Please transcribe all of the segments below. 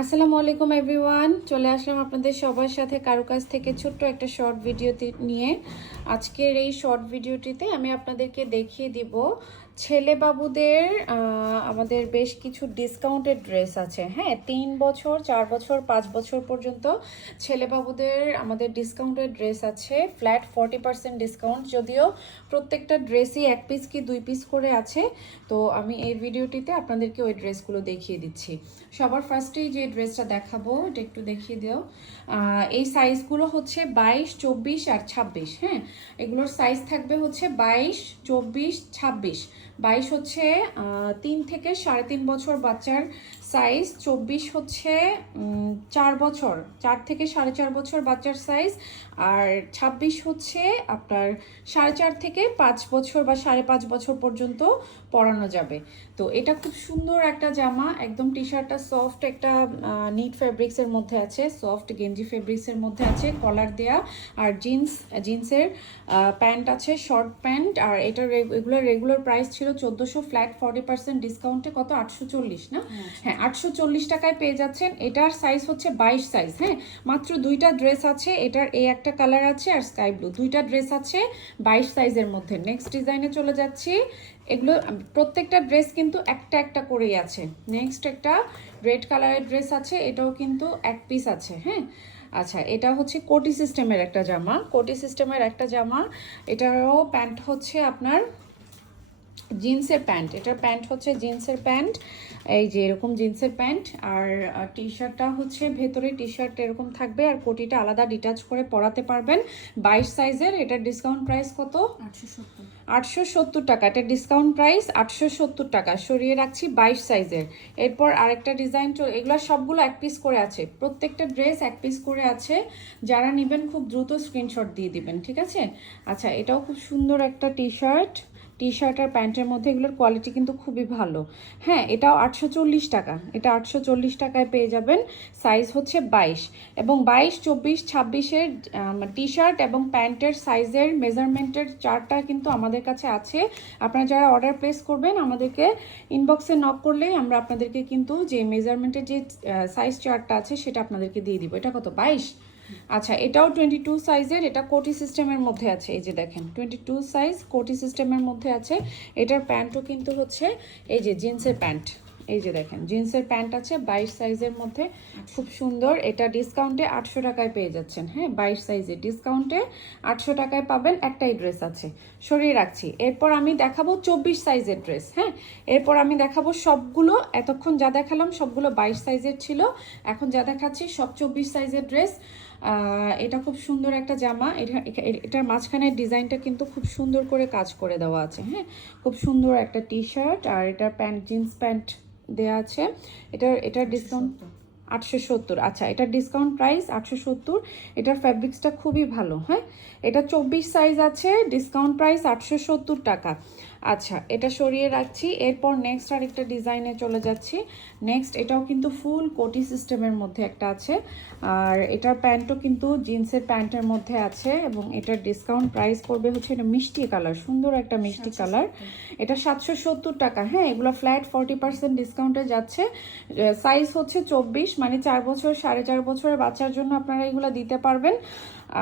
আসসালামু আলাইকুম এভরিওয়ান। চলে আসলাম আপনাদের সবার সাথে কারও কাছ থেকে ছোট্ট একটা শর্ট ভিডিও নিয়ে। আজকের এই শর্ট ভিডিওটিতে আমি আপনাদেরকে দেখিয়ে দিব ছেলে বাবুদের আমাদের বেশ কিছু ডিসকাউন্টেড ড্রেস আছে। হ্যাঁ তিন বছর, চার বছর, পাঁচ বছর পর্যন্ত ছেলে বাবুদের আমাদের ডিসকাউন্টেড ড্রেস আছে। ফ্ল্যাট ফর্টি পার্সেন্ট ডিসকাউন্ট যদিও প্রত্যেকটা ড্রেসই এক পিস কি দুই পিস করে আছে। তো আমি এই ভিডিওটিতে আপনাদেরকে ওই ড্রেসগুলো দেখিয়ে দিচ্ছি। সবার ফার্স্টেই যে ড্রেসটা দেখাবো, এটা একটু দেখিয়ে দিও। এই সাইজগুলো হচ্ছে বাইশ, চব্বিশ আর ছাব্বিশ। হ্যাঁ এগুলোর সাইজ থাকবে হচ্ছে বাইশ, চব্বিশ, ছাব্বিশ। বাইশ হচ্ছে তিন থেকে সাড়ে তিন বছর বাচ্চার সাইজ চব্বিশ হচ্ছে চার বছর চার থেকে সাড়ে চার বছর বাচ্চার সাইজ আর ছাব্বিশ হচ্ছে আপনার সাড়ে চার থেকে পাঁচ বছর বা সাড়ে পাঁচ বছর পর্যন্ত পরানো যাবে। তো এটা খুব সুন্দর একটা জামা একদম টি শার্টটা সফট একটা নিট ফেব্রিক্সের মধ্যে আছে সফট গেঞ্জি ফেব্রিক্সের মধ্যে আছে কলার দেয়া আর জিন্স জিন্সের প্যান্ট আছে শর্ট প্যান্ট আর এটা এগুলোর রেগুলার প্রাইস ছিল চোদ্দোশো ফ্ল্যাট ফর্টি পার্সেন্ট ডিসকাউন্টে কত? আটশো চল্লিশ না? হ্যাঁ আটশো চল্লিশ টাকায় পেয়ে যাচ্ছেন। এটার সাইজ হচ্ছে বাইশ সাইজ হ্যাঁ? মাত্র দুইটা ড্রেস আছে, এটার এই একটা কালার আছে আর স্কাই ব্লু দুইটা ড্রেস আছে বাইশ সাইজের মধ্যে। নেক্সট ডিজাইনে চলে যাচ্ছি। এগুলো, প্রত্যেকটা ড্রেস কিন্তু একটা একটা করেই আছে। নেক্সট একটা রেড কালারের ড্রেস আছে, এটাও কিন্তু এক পিস আছে হ্যাঁ? আচ্ছা এটা হচ্ছে কোটি সিস্টেমের একটা জামা। কোটি সিস্টেমের একটা জামা। এটারও প্যান্ট হচ্ছে আপনার জিন্সের প্যান্ট। এটার প্যান্ট হচ্ছে জিন্সের প্যান্ট। এই যে এরকম জিন্সের প্যান্ট। আর টি শার্টটা হচ্ছে ভেতরে টি শার্ট এরকম থাকবে। আর কোটিটা আলাদা ডিটাচ করে পরাতে পারবেন। বাইশ সাইজের এটার ডিসকাউন্ট প্রাইস কত? আটশো সত্তর। আটশো সত্তর টাকা। এটা ডিসকাউন্ট প্রাইস আটশো সত্তর টাকা। সরিয়ে রাখছি বাইশ সাইজের এরপর আরেকটা ডিজাইন এগুলো সবগুলো এক পিস করে আছে। প্রত্যেকটা ড্রেস এক পিস করে আছে। যারা নেবেন খুব দ্রুত স্ক্রিনশট দিয়ে দিবেন। ঠিক আছে? আচ্ছা এটাও খুব সুন্দর একটা টি শার্ট টি শার্ট আর প্যান্টের মধ্যে এগুলোর কোয়ালিটি কিন্তু খুবই ভালো। হ্যাঁ এটাও আটশো চল্লিশ টাকা। এটা আটশো চল্লিশ টাকায় পেয়ে যাবেন। সাইজ হচ্ছে বাইশ। এবং বাইশ, চব্বিশ, ছাব্বিশের টি শার্ট এবং প্যান্টের সাইজের মেজারমেন্টের চার্টটা কিন্তু আমাদের কাছে আছে। আপনারা যারা অর্ডার প্লেস করবেন, আমাদেরকে ইনবক্সে নক করলেই আমরা আপনাদেরকে কিন্তু যে মেজারমেন্টের যে সাইজ চার্টটা আছে, সেটা আপনাদেরকে দিয়ে দিব। এটা কত? বাইশ? আচ্ছা এটাও টোয়েন্টি টু সাইজের এটা কোটি সিস্টেমের মধ্যে আছে, এই যে দেখেন টোয়েন্টি টু সাইজ কোটি সিস্টেমের মধ্যে আছে। এটার প্যান্টও কিন্তু হচ্ছে, এই যে জিন্সের প্যান্ট, এই যে দেখেন জিন্সের প্যান্ট আছে বাইশ সাইজের মধ্যে, খুব সুন্দর। এটা ডিসকাউন্টে আটশো টাকায় পেয়ে যাচ্ছেন হ্যাঁ বাইশ সাইজে ডিসকাউন্টে আটশো টাকায় পাবেন একটাই ড্রেস আছে। সরিয়ে রাখছি। এরপর আমি দেখাবো চব্বিশ সাইজের ড্রেস হ্যাঁ? এরপর আমি দেখাবো সবগুলো, এতক্ষণ যা দেখালাম সবগুলো বাইশ সাইজের ছিল। এখন যা দেখাচ্ছি সব চব্বিশ সাইজের ড্রেস এটা খুব সুন্দর একটা জামা। এটা, এটার মাঝখানের ডিজাইনটা কিন্তু খুব সুন্দর করে কাজ করে দেওয়া আছে হ্যাঁ? খুব সুন্দর একটা টি শার্ট আর এটার প্যান্ট, জিন্স প্যান্ট দেওয়া আছে। এটার এটার ডিসকাউন্ট আটশো সত্তর। আচ্ছা এটার ডিসকাউন্ট প্রাইস আটশো সত্তর। এটার ফ্যাব্রিক্সটা খুবই ভালো হ্যাঁ? এটা চব্বিশ সাইজ আছে ডিসকাউন্ট প্রাইস আটশো সত্তর টাকা। আচ্ছা এটা সরিয়ে রাখছি। এরপর নেক্সট আরেকটা ডিজাইনে চলে যাচ্ছি। নেক্সট এটাও কিন্তু ফুল কোটি সিস্টেমের মধ্যে একটা আছে। আর এটার প্যান্টও কিন্তু জিন্সের প্যান্টের মধ্যে আছে এবং এটার ডিসকাউন্ট প্রাইস পড়বে হচ্ছে এটা মিষ্টি কালার সুন্দর একটা মিষ্টি কালার এটা সাতশো সত্তর টাকা। হ্যাঁ এগুলো ফ্ল্যাট ফর্টি পার্সেন্ট ডিসকাউন্টে যাচ্ছে। সাইজ হচ্ছে চব্বিশ মানে চার বছর সাড়ে চার বছরের বাচ্চার জন্য আপনারা এগুলো দিতে পারবেন।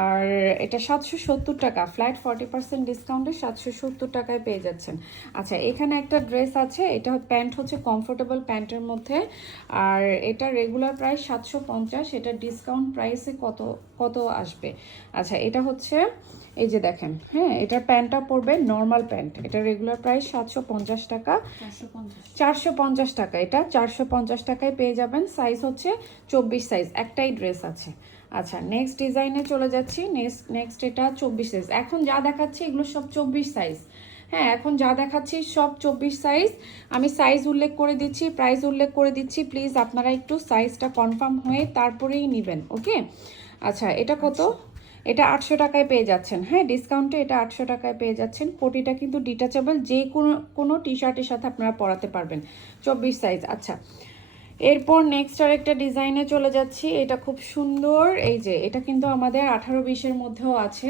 আর এটা সাতশো সত্তর টাকা। ফ্ল্যাট ফর্টি পার্সেন্ট ডিসকাউন্টে সাতশো সত্তর টাকায় পেয়ে যাচ্ছেন। আচ্ছা এখানে একটা ড্রেস আছে এটা প্যান্ট হচ্ছে কমফোর্টেবল প্যান্টের মধ্যে। আর এটা রেগুলার প্রাইস সাতশো পঞ্চাশ এটা ডিসকাউন্ট প্রাইসে কত কত আসবে? আচ্ছা এটা হচ্ছে এই যে দেখেন হ্যাঁ এটার প্যান্টটা পড়বে নর্মাল প্যান্ট। এটা রেগুলার প্রাইস সাতশো পঞ্চাশ টাকা। চারশো পঞ্চাশ। চারশো পঞ্চাশ টাকা এটা চারশো পঞ্চাশ টাকায় পেয়ে যাবেন। সাইজ হচ্ছে চব্বিশ সাইজ একটাই ড্রেস আছে। আচ্ছা নেক্সট ডিজাইনে চলে যাচ্ছি। নেক্সট নেক্সট এটা চব্বিশ সাইজ এখন যা দেখাচ্ছি, এগুলো সব চব্বিশ সাইজ হ্যাঁ এখন যা দেখাচ্ছি, সব চব্বিশ সাইজ আমি সাইজ উল্লেখ করে দিচ্ছি প্রাইস উল্লেখ করে দিচ্ছি। প্লিজ আপনারা একটু সাইজটা কনফার্ম হয়ে তারপরেই নেবেন ওকে আচ্ছা এটা কত? এটা আটশো টাকায় পেয়ে যাচ্ছেন। হ্যাঁ ডিসকাউন্টে এটা আটশো টাকায় পেয়ে যাচ্ছেন। কোটিটা কিন্তু ডিটাচেবল যে কোনো কোনো টি শার্টের সাথে আপনারা পরাতে পারবেন। চব্বিশ সাইজ আচ্ছা। এরপর নেক্সট আর একটা ডিজাইনে চলে যাচ্ছি। এটা খুব সুন্দর। এই যে এটা কিন্তু আমাদের আঠারো বিশের মধ্যেও আছে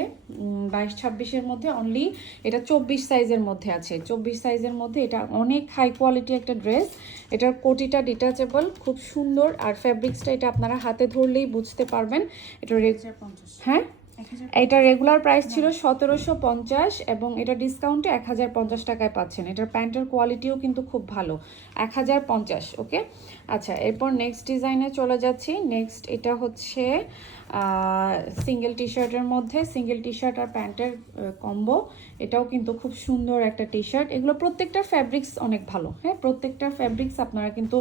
বাইশ ছাব্বিশের মধ্যে অনলি এটা চব্বিশ সাইজের মধ্যে আছে। চব্বিশ সাইজের মধ্যে এটা অনেক হাই কোয়ালিটি একটা ড্রেস এটার কোটিটা ডিটাচেবল খুব সুন্দর। আর ফ্যাব্রিক্সটা এটা আপনারা হাতে ধরলেই বুঝতে পারবেন। এটা হ্যাঁ? এটা রেগুলার প্রাইস ছিল সতেরোশো পঞ্চাশ এবং এটা ডিসকাউন্টে এক হাজার পঞ্চাশ টাকায় পাচ্ছেন। এটার প্যান্টের কোয়ালিটিও কিন্তু খুব ভালো। এক হাজার পঞ্চাশ ওকে আচ্ছা এরপর নেক্সট ডিজাইনে চলে যাচ্ছি। নেক্সট এটা হচ্ছে সিঙ্গেল টি শার্টের মধ্যে সিঙ্গেল টি শার্ট আর প্যান্টের কম্বো এটাও কিন্তু খুব সুন্দর একটা টি শার্ট এগুলো প্রত্যেকটার ফ্যাব্রিক্স অনেক ভালো হ্যাঁ? প্রত্যেকটার ফ্যাব্রিক্স আপনারা কিন্তু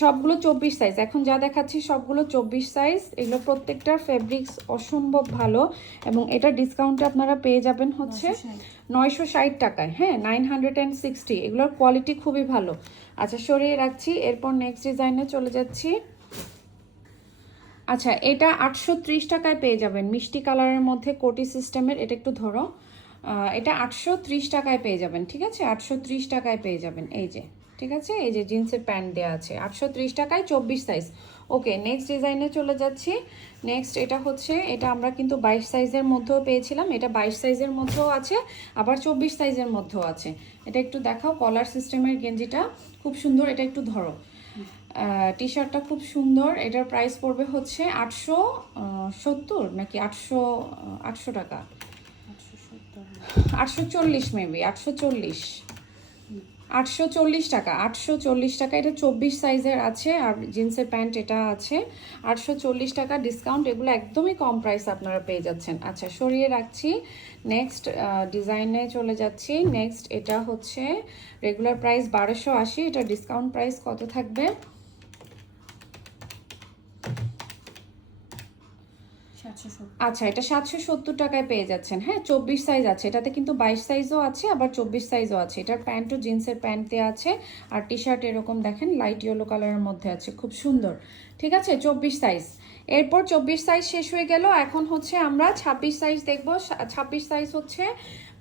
সবগুলো চব্বিশ সাইজ এখন যা দেখাচ্ছি সবগুলো চব্বিশ সাইজ এগুলো প্রত্যেকটার ফ্যাব্রিক্স অসম্ভব ভালো এবং এটা ডিসকাউন্টে আপনারা পেয়ে যাবেন হচ্ছে নয়শো ষাট। টাকায় হ্যাঁ? নাইন হান্ড্রেড অ্যান্ড সিক্সটি এগুলোর কোয়ালিটি খুবই ভালো। আচ্ছা সরিয়ে রাখছি। এরপর নেক্সট ডিজাইনে চলে যাচ্ছি। আচ্ছা এটা আটশো ত্রিশ টাকায় পেয়ে যাবেন। মিষ্টি কালারের মধ্যে কোটি সিস্টেমের, এটা একটু ধরো। এটা আটশো ত্রিশ টাকায় পেয়ে যাবেন, ঠিক আছে? আটশো ত্রিশ টাকায় পেয়ে যাবেন। এই যে, ঠিক আছে? এই যে জিন্সের প্যান্ট দেওয়া আছে। আটশো ত্রিশ টাকায় চব্বিশ সাইজ ওকে নেক্সট ডিজাইনে চলে যাচ্ছি। নেক্সট এটা হচ্ছে, এটা আমরা কিন্তু বাইশ সাইজের মধ্যেও পেয়েছিলাম। এটা বাইশ সাইজের মধ্যেও আছে, আবার চব্বিশ সাইজের মধ্যেও আছে। এটা একটু দেখাও কলার সিস্টেমের গেঞ্জিটা। খুব সুন্দর, এটা একটু ধরো। টি শার্টটা খুব সুন্দর। এটার প্রাইস পড়বে হচ্ছে আটশো সত্তর নাকি আটশো আটশো টাকা? আটশো চল্লিশ মেবি আটশো চল্লিশ। আটশো চল্লিশ টাকা, আটশো চল্লিশ টাকা। এটা চব্বিশ সাইজের আছে আর জিন্সের প্যান্ট এটা আছে। আটশো চল্লিশ টাকা ডিসকাউন্ট এগুলো একদমই কম প্রাইস আপনারা পেয়ে যাচ্ছেন। আচ্ছা সরিয়ে রাখছি। নেক্সট ডিজাইনে চলে যাচ্ছি। নেক্সট এটা হচ্ছে রেগুলার প্রাইস বারোশো আশি। এটা ডিসকাউন্ট প্রাইস কত থাকবে? আচ্ছা এটা সাতশো সত্তর টাকায় পেয়ে যাচ্ছেন। হ্যাঁ চব্বিশ সাইজ আছে। এটাতে কিন্তু বাইশ সাইজও আছে, আবার চব্বিশ সাইজও আছে। এটার প্যান্টও, জিন্সের প্যান্ট আছে। আর টি শার্ট এরকম দেখেন লাইট ইয়েলো কালারের মধ্যে আছে। খুব সুন্দর। ঠিক আছে? চব্বিশ সাইজ এরপর চব্বিশ সাইজ শেষ হয়ে গেল। এখন হচ্ছে আমরা ছাব্বিশ সাইজ দেখব। ছাব্বিশ সাইজ হচ্ছে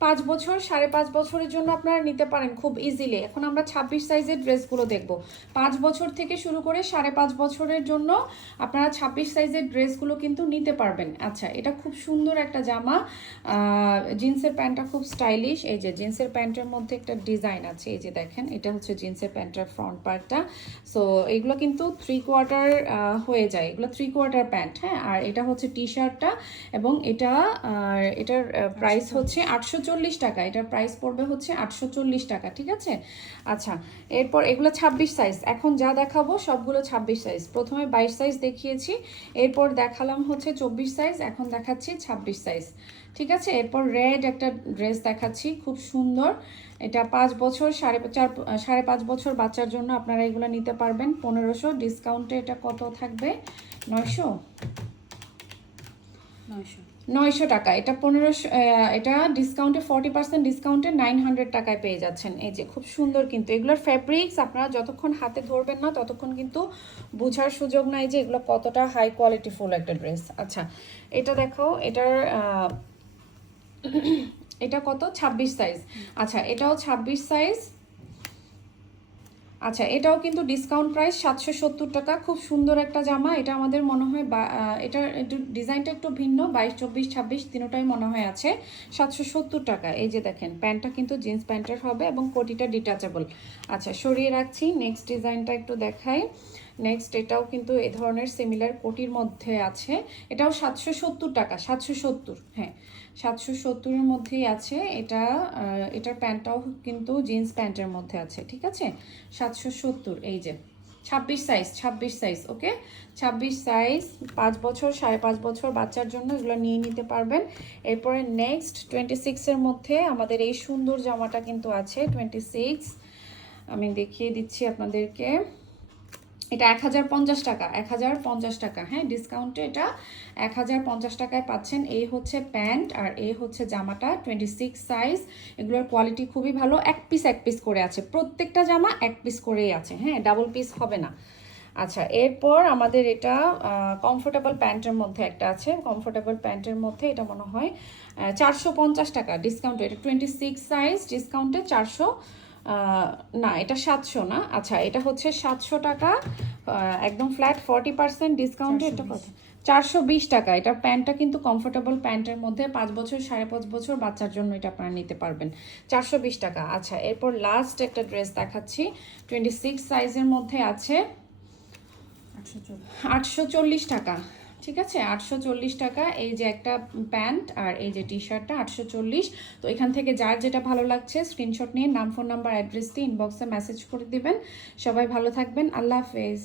পাঁচ বছর সাড়ে পাঁচ বছরের জন্য আপনারা নিতে পারেন খুব ইজিলি এখন আমরা ছাব্বিশ সাইজের ড্রেসগুলো দেখব। পাঁচ বছর থেকে শুরু করে সাড়ে পাঁচ বছরের জন্য আপনারা ছাব্বিশ সাইজের ড্রেসগুলো কিন্তু নিতে পারবেন। আচ্ছা এটা খুব সুন্দর একটা জামা। জিন্সের প্যান্টটা খুব স্টাইলিশ এই যে জিন্সের প্যান্টের মধ্যে একটা ডিজাইন আছে। এই যে দেখেন এটা হচ্ছে জিন্সের প্যান্টের ফ্রন্ট পার্টটা সো এগুলো কিন্তু থ্রি কোয়ার্টার হয়ে যায়। এগুলো থ্রি কোয়ার্টার প্যান্ট হ্যাঁ? আর এটা হচ্ছে টি শার্টটা এবং এটা এটার প্রাইস হচ্ছে আটশো চল্লিশ টাকা, এটার প্রাইস পড়বে হচ্ছে আটশো চল্লিশ টাকা, ঠিক আছে? আচ্ছা এরপর এগুলো ছাব্বিশ সাইজ এখন যা দেখাবো সবগুলো ছাব্বিশ সাইজ প্রথমে বাইশ সাইজ দেখিয়েছি, এরপর দেখালাম হচ্ছে চব্বিশ সাইজ এখন দেখাচ্ছি ছাব্বিশ সাইজ ঠিক আছে? এরপর রেড একটা ড্রেস দেখাচ্ছি, খুব সুন্দর, এটা পাঁচ বছর, সাড়ে চার, সাড়ে পাঁচ বছর বাচ্চার জন্য আপনারা এগুলো নিতে পারবেন, পনেরোশো ডিসকাউন্টে এটা কত থাকবে? নয়শো? নয়শো। নয়শো টাকা। এটা পনেরোশো এটা ডিসকাউন্টে ফর্টি পার্সেন্ট ডিসকাউন্টে নাইন হান্ড্রেড টাকায় পেয়ে যাচ্ছেন। এই যে খুব সুন্দর কিন্তু এগুলোর ফ্যাব্রিক্স আপনারা যতক্ষণ হাতে ধরবেন না, ততক্ষণ কিন্তু বোঝার সুযোগ নাই যে এগুলো কতটা হাই কোয়ালিটি ফুল একটা ড্রেস আচ্ছা এটা দেখো এটার এটা কত? ছাব্বিশ সাইজ আচ্ছা এটাও ছাব্বিশ সাইজ আচ্ছা এটাও কিন্তু ডিসকাউন্ট প্রাইস সাতশো সত্তর টাকা। খুব সুন্দর একটা জামা। এটা আমাদের মনে হয় বা- এটা একটু ডিজাইনটা একটু ভিন্ন। বাইশ, চব্বিশ, ছাব্বিশ তিনোটাই মনে হয় আছে। সাতশো সত্তর টাকা। এই যে দেখেন, প্যান্টটা কিন্তু জিন্স প্যান্টের হবে এবং কোটিটা ডিটাচেবল আচ্ছা সরিয়ে রাখছি। নেক্সট ডিজাইনটা একটু দেখাই। নেক্সট এটাও কিন্তু এ ধরনের সিমিলার কোটির মধ্যে আছে। এটাও সাতশো সত্তর টাকা, সাতশো সত্তর হ্যাঁ। সাতশো সত্তরের মধ্যেই আছে। এটা এটার প্যান্টটাও কিন্তু জিন্স প্যান্টের মধ্যে আছে, ঠিক আছে? সাতশো সত্তর, এই যে। ছাব্বিশ সাইজ ছাব্বিশ সাইজ ওকে ছাব্বিশ সাইজ পাঁচ বছর, সাড়ে পাঁচ বছর বাচ্চার জন্য এগুলো নিয়ে নিতে পারবেন। এরপরে নেক্সট টোয়েন্টি সিক্সের মধ্যে আমাদের এই সুন্দর জামাটা কিন্তু আছে টোয়েন্টি সিক্স আমি দেখিয়ে দিচ্ছি আপনাদেরকে। এটা এক হাজার পঞ্চাশ টাকা, এক হাজার পঞ্চাশ টাকা। হ্যাঁ ডিসকাউন্টে এটা এক হাজার পঞ্চাশ টাকায় পাচ্ছেন। এই হচ্ছে প্যান্ট আর এই হচ্ছে জামাটা টোয়েন্টি সিক্স সাইজ এগুলোর কোয়ালিটি খুবই ভালো। এক পিস এক পিস করে আছে। প্রত্যেকটা জামা এক পিস করেই আছে। হ্যাঁ ডাবল পিস হবে না। আচ্ছা এরপর আমাদের এটা কমফোর্টেবল প্যান্টের মধ্যে একটা আছে। কমফোর্টেবল প্যান্টের মধ্যে এটা মনে হয় চারশো পঞ্চাশ টাকা ডিসকাউন্টে এটা টোয়েন্টি সিক্স সাইজ ডিসকাউন্টে চারশো না এটা সাতশো না। আচ্ছা এটা হচ্ছে সাতশো টাকা একদম ফ্ল্যাট ফর্টি পার্সেন্ট ডিসকাউন্টে এটা কত? চারশো বিশ টাকা। এটা প্যান্টটা কিন্তু কমফোর্টেবল প্যান্টের মধ্যে পাঁচ বছর সাড়ে পাঁচ বছর বাচ্চার জন্য এটা আপনারা নিতে পারবেন। চারশো বিশ টাকা। আচ্ছা এরপর লাস্ট একটা ড্রেস দেখাচ্ছি। টোয়েন্টি সিক্স সাইজের মধ্যে আছে আটশো আটশো চল্লিশ টাকা। ঠিক আছে? আটশো চল্লিশ টাকা এই যে একটা প্যান্ট আর এই যে টি শার্টটা আটশো চল্লিশ। তো এখান থেকে যার যেটা ভালো লাগছে স্ক্রিনশট নিয়ে নাম ফোন নাম্বার অ্যাড্রেস দিয়ে ইনবক্সে মেসেজ করে দিবেন। সবাই ভালো থাকবেন। আল্লাহ হাফেজ।